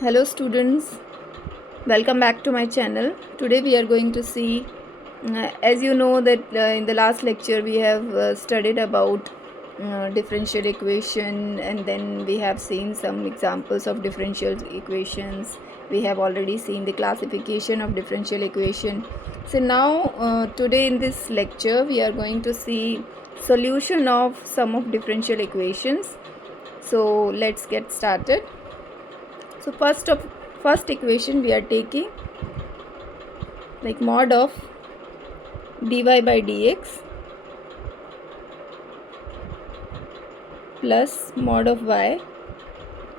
Hello students, welcome back to my channel. Today we are going to see, as you know that in the last lecture we have studied about differential equation, and then we have seen some examples of differential equations. We have already seen the classification of differential equation. So now today in this lecture we are going to see solution of sum of differential equations. So let's get started. So first equation we are taking like mod of dy by dx plus mod of y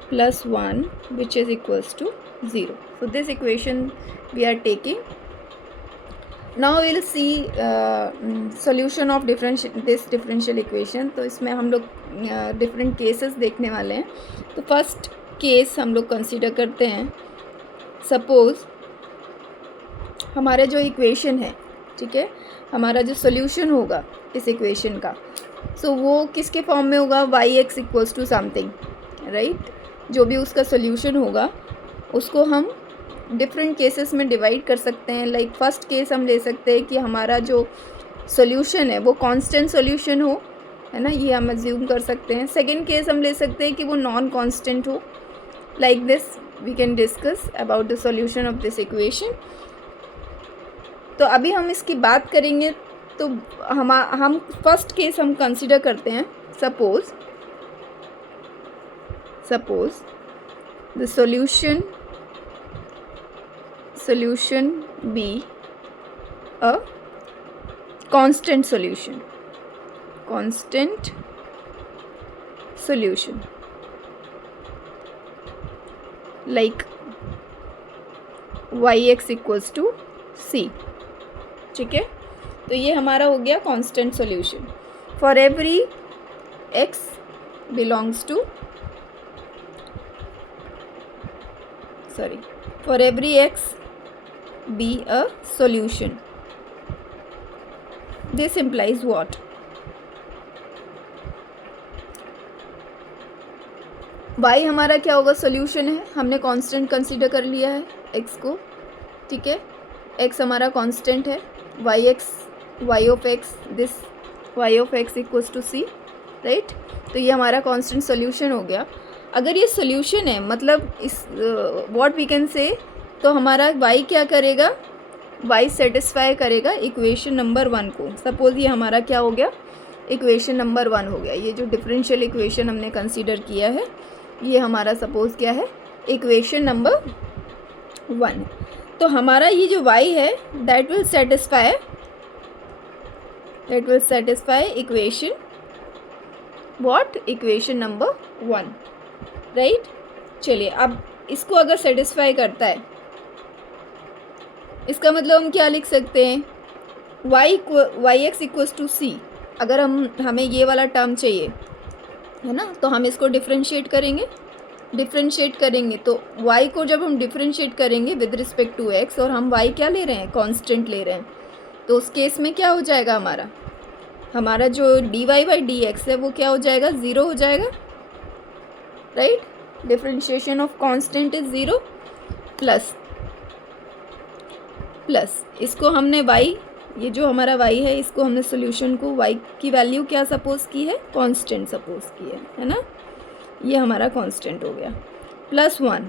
plus 1 which is equals to 0. So this equation we are taking. Now we'll see solution of this differential equation. तो इसमें हम लोग different cases देखने वाले हैं. तो first case हम लोग कंसिडर करते हैं. सपोज़ हमारा जो इक्वेशन है, ठीक है, हमारा जो सोल्यूशन होगा इस इक्वेशन का, सो वो किसके फॉर्म में होगा, y x equals to something, right. जो भी उसका सोल्यूशन होगा उसको हम डिफरेंट केसेस में डिवाइड कर सकते हैं. लाइक फर्स्ट केस हम ले सकते हैं कि हमारा जो सोल्यूशन है वो कांस्टेंट सोल्यूशन हो, है ना, ये हम अज्यूम कर सकते हैं. सेकेंड केस हम ले सकते हैं कि वो नॉन कांस्टेंट हो. Like this we can discuss about the solution of this equation. तो अभी हम इसकी बात करेंगे. तो हम फर्स्ट केस हम कंसिडर करते हैं. Suppose the solution be a constant solution like yx equals to c. ठीक है, तो ये हमारा हो गया constant solution. For every x belongs to for every x be a solution. This implies what? y हमारा क्या होगा, सॉल्यूशन है. हमने कांस्टेंट कंसीडर कर लिया है x को, ठीक है. x हमारा कांस्टेंट है. y of x, this y of x equals to c, right. तो ये हमारा कांस्टेंट सॉल्यूशन हो गया. अगर ये सोल्यूशन है मतलब इस व्हाट वी कैन से, तो हमारा y क्या करेगा, y सेटिस्फाई करेगा इक्वेशन नंबर 1 को. सपोज ये हमारा क्या हो गया, इक्वेशन नंबर 1 हो गया. ये जो डिफरेंशियल इक्वेशन हमने कंसीडर किया है ये हमारा सपोज क्या है, इक्वेशन नंबर 1. तो हमारा ये जो y है that will satisfy equation what, equation number 1, right. चलिए अब इसको अगर सेटिस्फाई करता है, इसका मतलब हम क्या लिख सकते हैं, वाई एक्स इक्वल्स टू सी. अगर हमें ये वाला टर्म चाहिए, है ना, तो हम इसको डिफ्रेंशिएट करेंगे. तो y को जब हम डिफ्रेंशिएट करेंगे विद रिस्पेक्ट टू x, और हम y क्या ले रहे हैं, कांस्टेंट ले रहे हैं, तो उस केस में क्या हो जाएगा, हमारा जो dy बाई डी एक्स है वो क्या हो जाएगा, 0 हो जाएगा, right. Differentiation of constant is 0 plus इसको हमने y, ये जो हमारा y है इसको हमने सोल्यूशन को y की वैल्यू क्या सपोज की है, कांस्टेंट सपोज की है ना. ये हमारा कांस्टेंट हो गया प्लस 1.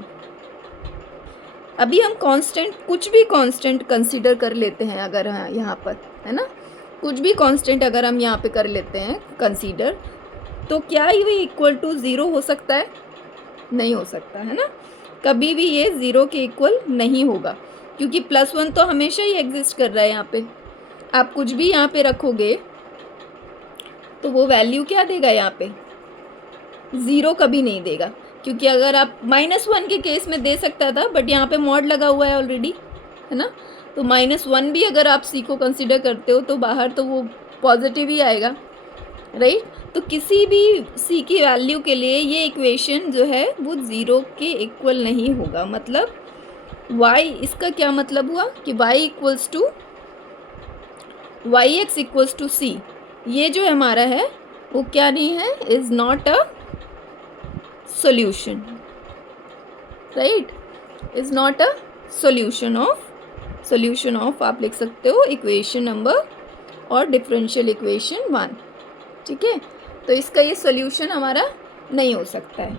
अभी हम कांस्टेंट, कुछ भी कांस्टेंट कंसीडर कर लेते हैं अगर यहाँ पर, है ना, कुछ भी कांस्टेंट अगर हम यहाँ पे कर लेते हैं कंसीडर, तो क्या ये इक्वल टू 0 हो सकता है, नहीं हो सकता, है ना. कभी भी ये 0 के इक्वल नहीं होगा, क्योंकि प्लस 1 तो हमेशा ही एग्जिस्ट कर रहा है यहाँ पे. आप कुछ भी यहाँ पे रखोगे तो वो वैल्यू क्या देगा, यहाँ पे 0 कभी नहीं देगा. क्योंकि अगर आप -1 के केस में दे सकता था, बट यहाँ पे मॉड लगा हुआ है ऑलरेडी, है ना. तो -1 भी अगर आप सी को कंसिडर करते हो तो बाहर तो वो पॉजिटिव ही आएगा, राइट. तो किसी भी सी की वैल्यू के लिए ये इक्वेशन जो है वो 0 के इक्वल नहीं होगा. मतलब y, इसका क्या मतलब हुआ कि y equals to y x equals to c. ये जो हमारा है वो क्या नहीं है, is not a solution, right, is not a solution of आप लिख सकते हो इक्वेशन नंबर और डिफरेंशियल इक्वेशन 1, ठीक है। तो इसका ये सोल्यूशन हमारा नहीं हो सकता है।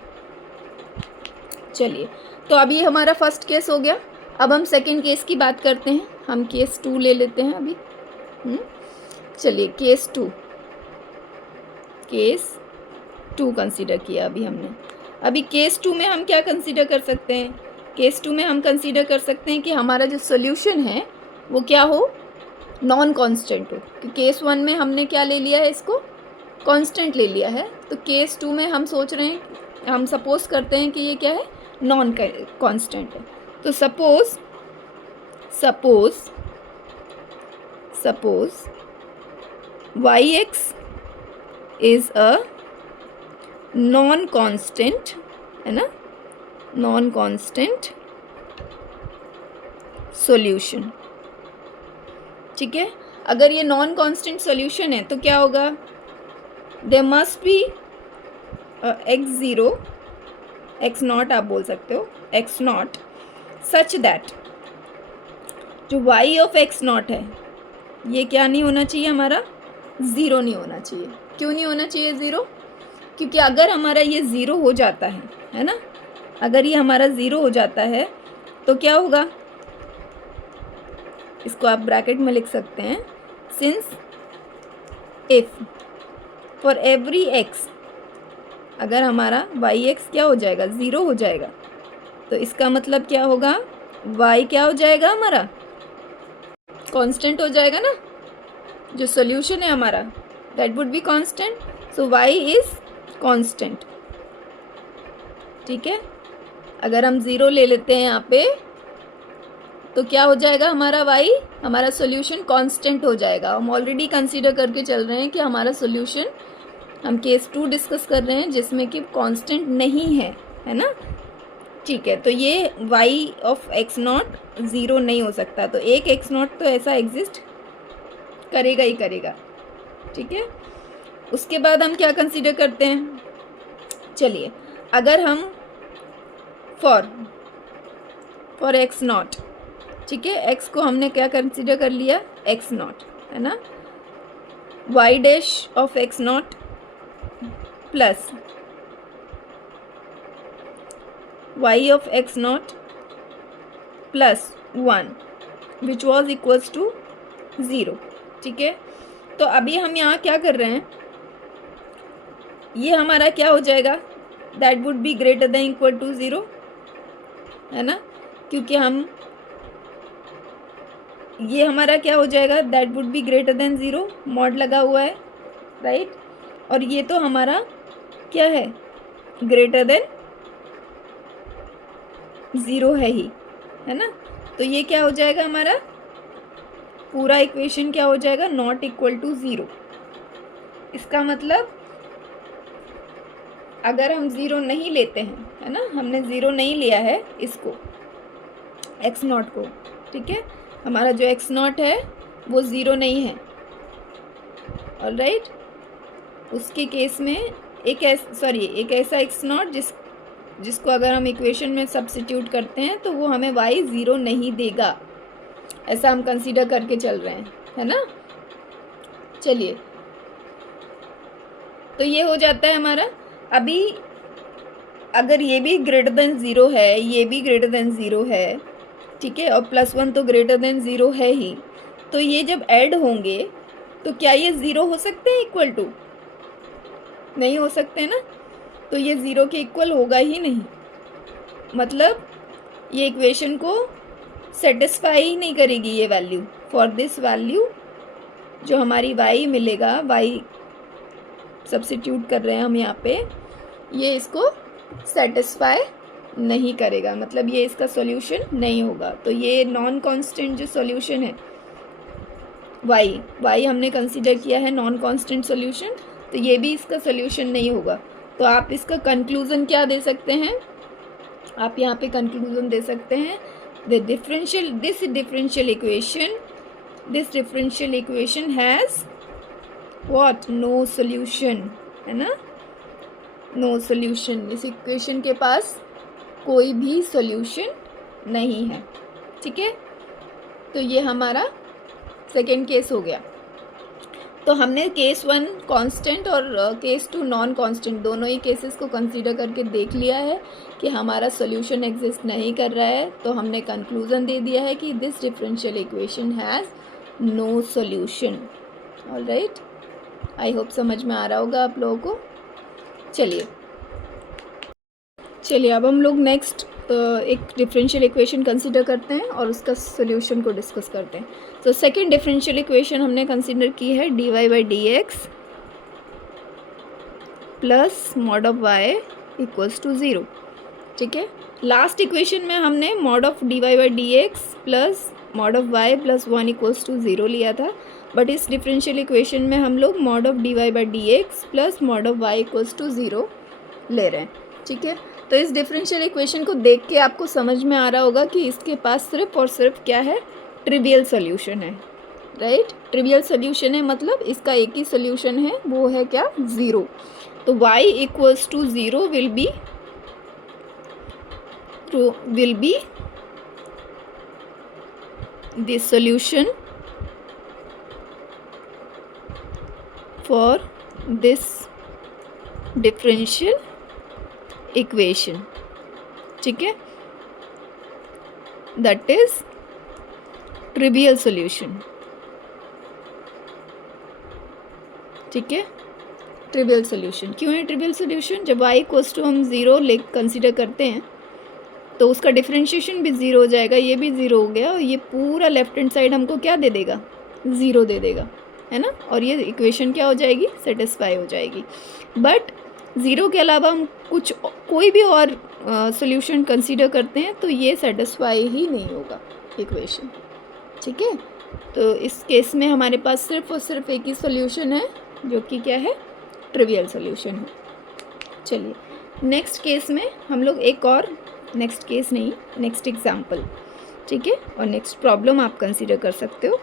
चलिए, तो अभी हमारा फर्स्ट केस हो गया। अब हम सेकंड केस की बात करते हैं। हम केस 2 ले लेते हैं अभी। चलिए, केस 2 कंसीडर किया अभी हमने। अभी केस 2 में हम क्या कंसीडर कर सकते हैं? केस 2 में हम कंसीडर कर सकते हैं कि हमारा जो सोल्यूशन है वो क्या हो, नॉन कांस्टेंट हो। कि केस 1 में हमने क्या ले लिया है, इसको कांस्टेंट ले लिया है। तो केस 2 में हम सोच रहे हैं, हम सपोज करते हैं कि ये क्या है, नॉन कांस्टेंट है। तो suppose yx is a non constant, है ना, नॉन कांस्टेंट सॉल्यूशन, ठीक है। अगर ये नॉन कांस्टेंट सॉल्यूशन है तो क्या होगा, there must be x0 x0 आप बोल सकते हो, x0 सच दैट जो y ऑफ x0 है ये क्या नहीं होना चाहिए, हमारा 0 नहीं होना चाहिए। क्यों नहीं होना चाहिए 0? क्योंकि अगर हमारा ये 0 हो जाता है ना, अगर ये हमारा 0 हो जाता है तो क्या होगा, इसको आप ब्रैकेट में लिख सकते हैं, since if for every x, अगर हमारा yx क्या हो जाएगा, 0 हो जाएगा, तो इसका मतलब क्या होगा, y क्या हो जाएगा, हमारा कांस्टेंट हो जाएगा ना। जो सॉल्यूशन है हमारा that would be constant, so y is constant, ठीक है। अगर हम 0 ले लेते हैं यहाँ पे तो क्या हो जाएगा, हमारा y, हमारा सॉल्यूशन कांस्टेंट हो जाएगा। हम ऑलरेडी कंसीडर करके चल रहे हैं कि हमारा सॉल्यूशन, हम केस 2 डिस्कस कर रहे हैं जिसमें कि कांस्टेंट नहीं है ना, ठीक है। तो ये y ऑफ x0 0 नहीं हो सकता, तो एक x0 तो ऐसा एग्जिस्ट करेगा ही करेगा, ठीक है। उसके बाद हम क्या कंसीडर करते हैं, चलिए, अगर हम फॉर x0, ठीक है, x को हमने क्या कंसीडर कर लिया, x0, है ना, y dash of x0 plus y of x0 plus 1 which was equals to 0, ठीक है। तो अभी हम यहाँ क्या कर रहे हैं, ये हमारा क्या हो जाएगा, that would be greater than equal to 0, है ना, क्योंकि हम, ये हमारा क्या हो जाएगा, that would be greater then 0, mod लगा हुआ है, राइट। और ये तो हमारा क्या है, ग्रेटर देन 0 है ही, है ना। तो ये क्या हो जाएगा, हमारा पूरा इक्वेशन क्या हो जाएगा, नॉट इक्वल टू 0। इसका मतलब अगर हम 0 नहीं लेते हैं, है ना, हमने 0 नहीं लिया है इसको, x0 को, ठीक है, हमारा जो x0 है वो 0 नहीं है, ऑलराइट। उसके केस में एक ऐसा x0 जिसको अगर हम इक्वेशन में सब्स्टिट्यूट करते हैं तो वो हमें y 0 नहीं देगा, ऐसा हम कंसीडर करके चल रहे हैं, है ना। चलिए, तो ये हो जाता है हमारा। अभी अगर ये भी ग्रेटर देन 0 है, ये भी ग्रेटर देन 0 है, ठीक है, और +1 तो ग्रेटर देन 0 है ही, तो ये जब ऐड होंगे तो क्या ये 0 हो सकते हैं इक्वल टू, नहीं हो सकते ना। तो ये 0 के इक्वल होगा ही नहीं, मतलब ये इक्वेशन को सेटिस्फाई ही नहीं करेगी ये वैल्यू। फॉर दिस वैल्यू जो हमारी y मिलेगा, y सब्स्टिट्यूट कर रहे हैं हम यहाँ पे, ये इसको सेटिस्फाई नहीं करेगा, मतलब ये इसका सॉल्यूशन नहीं होगा। तो ये नॉन कांस्टेंट जो सॉल्यूशन है y हमने कंसीडर किया है नॉन कांस्टेंट सॉल्यूशन, तो ये भी इसका सॉल्यूशन नहीं होगा। तो आप इसका कंक्लूजन क्या दे सकते हैं, आप यहाँ पे कंक्लूजन दे सकते हैं, this differential equation has what, no solution, है ना, नो सॉल्यूशन। इस इक्वेशन के पास कोई भी सॉल्यूशन नहीं है। ठीक है, तो ये हमारा सेकेंड केस हो गया। तो हमने केस 1 कांस्टेंट और केस 2 नॉन कांस्टेंट दोनों ही केसेस को कंसीडर करके देख लिया है कि हमारा सॉल्यूशन एग्जिस्ट नहीं कर रहा है। तो हमने कंक्लूजन दे दिया है कि this differential equation has no solution. Alright, I hope समझ में आ रहा होगा आप लोगों को। चलिए अब हम लोग नेक्स्ट एक डिफरेंशियल इक्वेशन कंसीडर करते हैं और उसका सॉल्यूशन को डिस्कस करते हैं। तो सेकंड डिफरेंशियल इक्वेशन हमने कंसीडर की है dy/dx plus mod of y equals to 0। ठीक है, लास्ट इक्वेशन में हमने mod of dy/dx plus mod of y plus 1 equals to 0 लिया था, बट इस डिफरेंशियल इक्वेशन में हम लोग mod of dy/dx plus mod of y equals to 0 ले रहे हैं। ठीक है, तो इस डिफरेंशियल इक्वेशन को देख के आपको समझ में आ रहा होगा कि इसके पास सिर्फ और सिर्फ क्या है, ट्रिवियल सॉल्यूशन है। राइट, ट्रिवियल सॉल्यूशन है मतलब इसका एक ही सॉल्यूशन है, वो है क्या, 0। तो y equals to 0 will be the solution for this differential equation. ठीक है, दैट इज ट्रिवियल सॉल्यूशन। ठीक है, ट्रिवियल सॉल्यूशन क्यों है ट्रिवियल सॉल्यूशन? जब y इक्वल्स टू हम 0 ले कंसिडर करते हैं तो उसका डिफरेंशिएशन भी 0 हो जाएगा, ये भी 0 हो गया और ये पूरा लेफ्ट हैंड साइड हमको क्या दे देगा, 0 दे देगा, है ना। और ये इक्वेशन क्या हो जाएगी, सेटिस्फाई हो जाएगी। बट 0 के अलावा हम कोई भी और सॉल्यूशन कंसीडर करते हैं तो ये सेटिस्फाई ही नहीं होगा इक्वेशन। ठीक है, तो इस केस में हमारे पास सिर्फ और सिर्फ एक ही सॉल्यूशन है जो कि क्या है, ट्रिवियल सॉल्यूशन है। चलिए नेक्स्ट केस में हम लोग एक और, नेक्स्ट केस नहीं, नेक्स्ट एग्जाम्पल, ठीक है, और नेक्स्ट प्रॉब्लम आप कंसीडर कर सकते हो।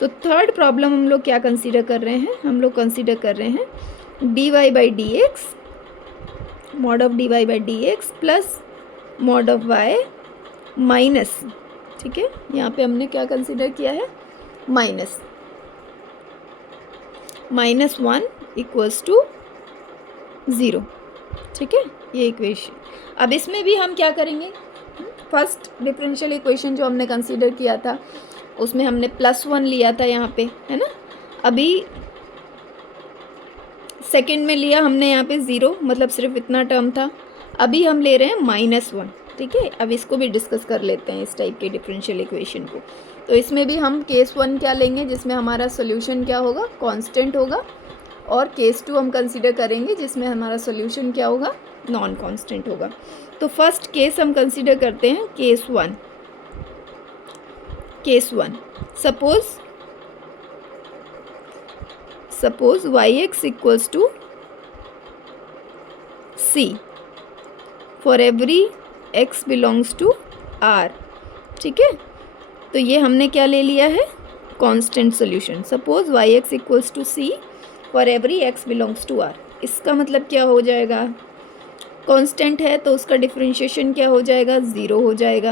सो थर्ड प्रॉब्लम हम लोग क्या कंसीडर कर रहे हैं, हम लोग कंसीडर कर रहे हैं dy/dx mod of dy/dx plus mod of y minus, ठीक है, यहाँ पे हमने क्या कंसीडर किया है, -1 इक्वल्स टू 0। ठीक है, ये इक्वेशन। अब इसमें भी हम क्या करेंगे, फर्स्ट डिफरेंशियल इक्वेशन जो हमने कंसीडर किया था उसमें हमने +1 लिया था यहाँ पे, है ना। अभी सेकंड में लिया हमने यहाँ पे 0, मतलब सिर्फ इतना टर्म था। अभी हम ले रहे हैं -1। ठीक है, अब इसको भी डिस्कस कर लेते हैं, इस टाइप के डिफरेंशियल इक्वेशन को। तो इसमें भी हम केस 1 क्या लेंगे जिसमें हमारा सोल्यूशन क्या होगा, कांस्टेंट होगा, और केस 2 हम कंसीडर करेंगे जिसमें हमारा सोल्यूशन क्या होगा, नॉन कांस्टेंट होगा। तो फर्स्ट केस हम कंसीडर करते हैं case 1। Suppose yx equals to c for every x belongs to r। ठीक है, तो ये हमने क्या ले लिया है, constant solution. Suppose yx equals to c for every x belongs to r। इसका मतलब क्या हो जाएगा, कांस्टेंट है तो उसका डिफरेंशिएशन क्या हो जाएगा, 0 हो जाएगा,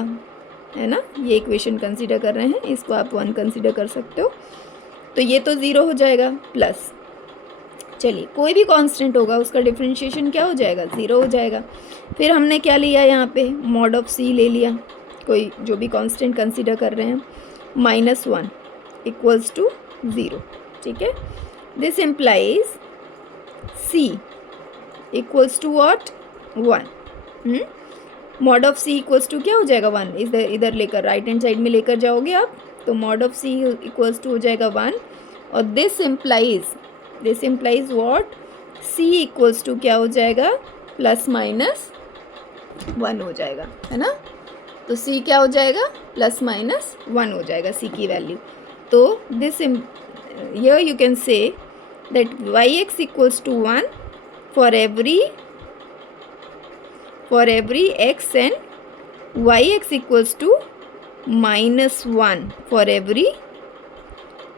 है ना। ये इक्वेशन कंसीडर कर रहे हैं, इसको आप 1 कंसीडर कर सकते हो। तो ये तो 0 हो जाएगा, प्लस चलिए कोई भी कांस्टेंट होगा उसका डिफरेंशिएशन क्या हो जाएगा, 0 हो जाएगा। फिर हमने क्या लिया यहाँ पे, मॉड ऑफ c ले लिया, कोई जो भी कांस्टेंट कंसीडर कर रहे हैं, -1 इक्वल्स टू 0। ठीक है, this implies c equals to what, 1। Mod of c equals to क्या हो जाएगा, 1। इधर लेकर राइट हैंड साइड में लेकर जाओगे आप, तो mod of c equals to हो जाएगा 1, और this implies what, c equals to क्या हो जाएगा, ±1 हो जाएगा, है ना। तो c क्या हो जाएगा, ±1 हो जाएगा c की वैल्यू। तो this here you can say that yx equals to 1 for every x and yx equals to -1 for every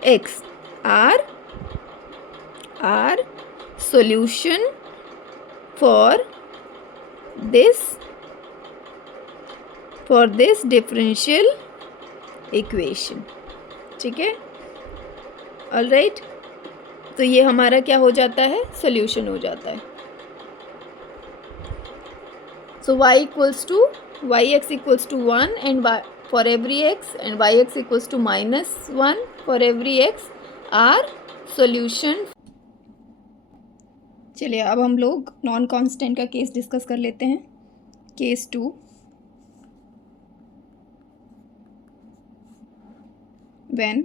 x are solution for this for this differential equation. ठीक है, ऑलराइट। तो ये हमारा क्या हो जाता है, सोल्यूशन हो जाता है। सो y equals to 1 and y for every x and yx equals to -1 for every x are solution। चलिए अब हम लोग नॉन कांस्टेंट का केस डिस्कस कर लेते हैं। Case 2, when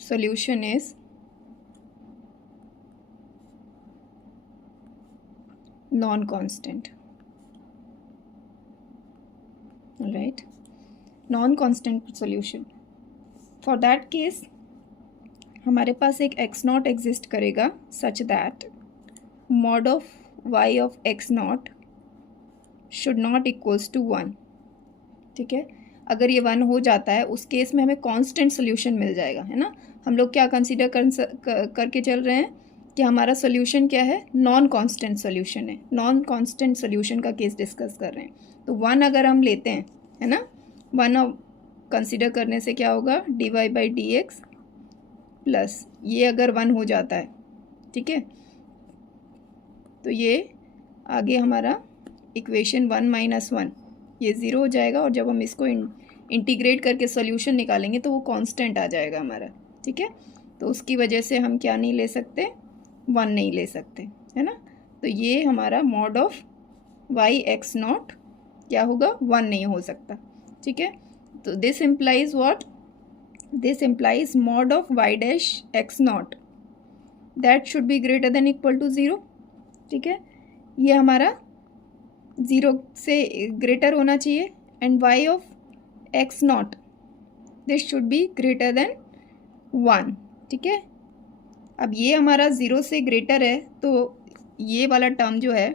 solution is non-constant, all right, non-constant solution। for that case हमारे पास एक x नॉट एग्जिस्ट करेगा such that mod of y of x not should not equals to 1। ठीक है, अगर ये 1 हो जाता है उस केस में हमें कांस्टेंट सोल्यूशन मिल जाएगा, है ना। हम लोग क्या कंसीडर करके चल रहे हैं कि हमारा सोल्यूशन क्या है, नॉन कांस्टेंट सोल्यूशन है। नॉन कांस्टेंट सोल्यूशन का केस डिस्कस कर रहे हैं। तो 1 अगर हम लेते हैं, है ना, 1 कंसीडर करने से क्या होगा, dy/dx प्लस ये अगर 1 हो जाता है, ठीक है, तो ये आगे हमारा इक्वेशन 1 - 1 ये 0 हो जाएगा। और जब हम इसको इंटीग्रेट करके सॉल्यूशन निकालेंगे तो वो कांस्टेंट आ जाएगा हमारा। ठीक है, तो उसकी वजह से हम क्या नहीं ले सकते, 1 नहीं ले सकते, है ना। तो ये हमारा mod of Y X not क्या होगा, 1 नहीं हो सकता। ठीक है, तो this implies what, this implies mod of Y dash X not that should be greater than equal to 0। ठीक है, ये हमारा 0 से ग्रेटर होना चाहिए and Y of X not this should be greater than 1। ठीक है, अब ये हमारा 0 से ग्रेटर है तो ये वाला टर्म जो है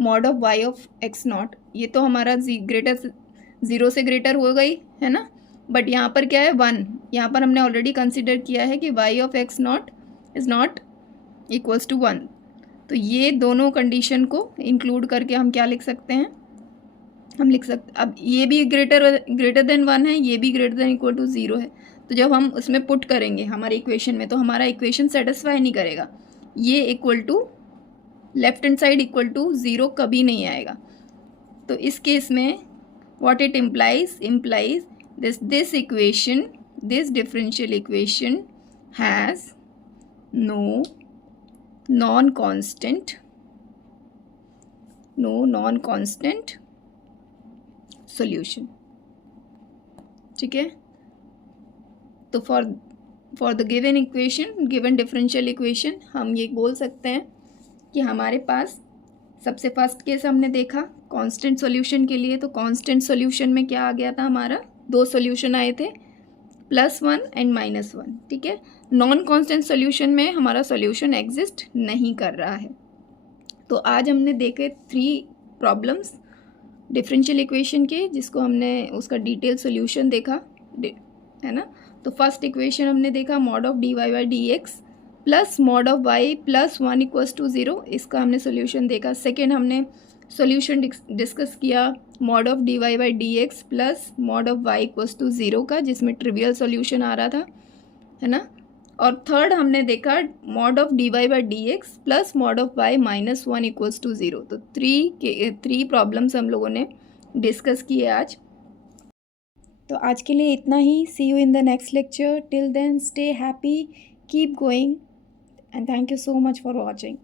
mod of Y of X not ये तो हमारा ग्रेटर 0 से ग्रेटर हो गई, है ना। बट यहाँ पर क्या है, 1, यहाँ पर हमने ऑलरेडी कंसिडर किया है कि Y of X not is not equals to 1। तो ये दोनों कंडीशन को इंक्लूड करके हम क्या लिख सकते हैं, हम लिख सकते, अब ये भी ग्रेटर देन 1 है, ये भी ग्रेटर देन इक्वल टू 0 है। तो जब हम उसमें पुट करेंगे हमारे इक्वेशन में तो हमारा इक्वेशन सेटिस्फाई नहीं करेगा। ये equal to left hand side equal to 0 कभी नहीं आएगा। तो इस केस में what it implies this equation, this differential equation has no non-constant solution। ठीक है, तो for the given equation, given differential equation हम ये बोल सकते हैं कि हमारे पास सबसे फर्स्ट केस हमने देखा कांस्टेंट सॉल्यूशन के लिए। तो कांस्टेंट सॉल्यूशन में क्या आ गया था, हमारा 2 सॉल्यूशन आए थे, +1 एंड -1। ठीक है, नॉन कांस्टेंट सॉल्यूशन में हमारा सॉल्यूशन एग्जिस्ट नहीं कर रहा है। तो आज हमने देखे 3 प्रॉब्लम्स डिफरेंशियल इक्वेशन के, जिसको हमने उसका डिटेल सॉल्यूशन देखा, है ना। तो फर्स्ट इक्वेशन हमने देखा mod of dy/dx plus mod of y plus 1 equals to 0, इसका हमने सॉल्यूशन देखा। सेकेंड हमने सॉल्यूशन डिस्कस किया mod of dy/dx plus mod of y equals to 0 का, जिसमें ट्रिवियल सॉल्यूशन आ रहा था, है ना। और थर्ड हमने देखा mod of dy/dx plus mod of y -1 equals to 0। तो 3 प्रॉब्लम्स हम लोगों ने डिस्कस किए आज। तो आज के लिए इतना ही। See you in the next lecture. Till then stay happy, keep going and thank you so much for watching.